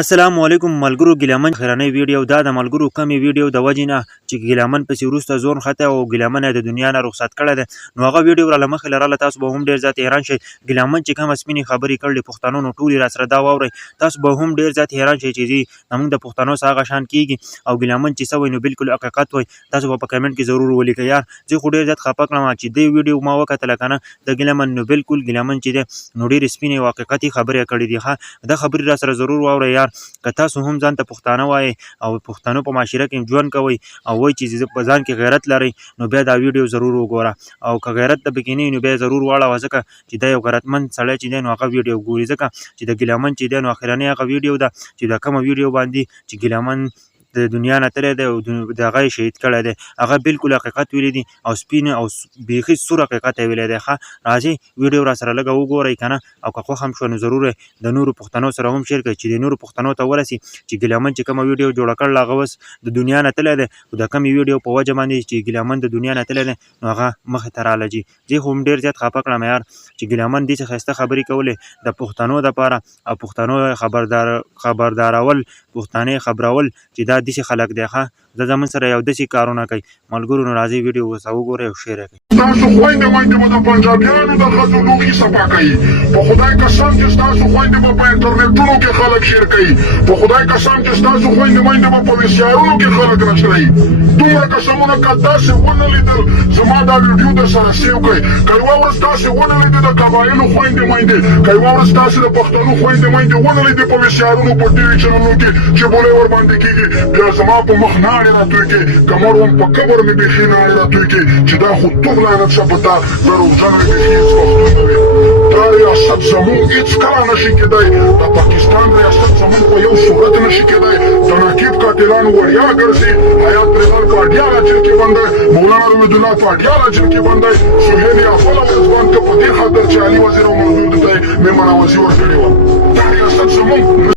السلام علیکم ملګرو ګیلامن خیرنۍ ویډیو دا د ملګرو کمی ویډیو د وجې نه چې ګیلامن پسې وروسته زور خطه او ګیلامن د دنیا نه رخصت کړی دی نو هغه ویډیو را له مخې لرله تاسو به هم ډېر زیات حیران شئ ګیلامن چې کومه سپینې خبرې کړلې پښتنو نو ټول یې راسره دا واورئ تاسو به هم ډېر زیات حیران شئ چې زموږ د پښتنو څه هغه شان کېږي او ګیلامن چې څه وایي نو بالکل حقیقت وایي تاسو به په کمنټ کې ضرور ولیکئ یار زه خو ډېر زیات خفه کړم چې دې ویډیو ما وکتله که نه د ګیلامن نو بالکل ګیلامن چې دی نو ډېرې سپینې او حقیقتي خبرې کړې دي ښه دا خبرې راسره ضرور واورئ یار که تاسو هم ځان ته پښتانه وایي او پښتنو په معاشره کې ژوند کوئ او وایي چې په ځان کې غیرت لرئ نو بیا دا ویډیو ضرور وګوره او که غیرت د پکې نه وي نو بیا ضرور واړوه ځکه چې دا یو غیرتمند سړی چې دی نو هغه ویډیو ګوري ځکه چې د ګیلامن چې دی نو اخرنۍ هغه ویډیو ده چې دا کومه ویډیو باندې چې ګیلامن د دنیا نه تللی دی او د هغه یې شهید کړی دی هغه بالکل حقیقت ویلی دي او سپین او بیخي سور حقیقت یې ویلی دی ښه راځئ ویډیو راسره لږه وګورئ که نه او که خوښ هم شوه نو ضرور د نورو پښتنو سره هم شیر کړئ چې د نورو پښتنو ته ورسي چې ګیلامن چې کومه ویډیو جوړه کړله هغه اوس د دنیا نه تللی دی خو د کومې ویډیو په وجه باندې چې ګیلامن د دنیا نه تللی دی نو هغه مخې ته راله جي زه خو هم ډېر زیات خفه کړم یار چې ګیلامن داسې ښایسته خبرې کولې د پښتنو دپاره او پښتنو خبردارول پښتانه خبرول چې دا داسې خلک دی ښه د زمون سره یو داسې کارونه کوي ملګرو نو راځئ ویډیو ورسره وګورئ او شیر یې کړئ تاسو خویندې میندې به د پنجابیانو د ښځو لوښي صفا کوي په خدای قسم چې ستاسو خویندې به په انټرنیټونو کې خلک شیر کوي په خدای قسم چې ستاسو خویندې میندې به په ویسیارونو کې خلک نشروي دومره قسمونه که تاسې ونه لیدل زما دا ویډیو درسره سیو کړئ که یوه ورځ تاسې ونه لیدې د قبایلو خویندې میندې که یوه ورځ تاسې د پښتنو خویندې میندې ونه لیدې په ویسیارونو په ټي وي چینلونو کې چې بولې ورباندې کېږي بیا زما په مخ ناړې راتوی کړي که مړ وم په قبر مې بیخي ناړې راتوی کړي چې دا خو توغ لعنت شه په تا دروغجن مې بیخي هېڅ وختونه نه وي دا ریاست زمونږ هېڅکله نشي کېدی د پاکستان ریاست زمونږ په یو صورت نشي کېدی د نقیب قاتلانو وړیا ګرځي حیات پریمل په اډیاله جیل کې بند دی مولانا رحمت الله په اډیاله جیل کې بند دی سهیل یافله ورځبان که په دې خاطر چې علي وزیر او منظور دته یې مېمنه وزي ورکړې وه دا ریاست زمونږ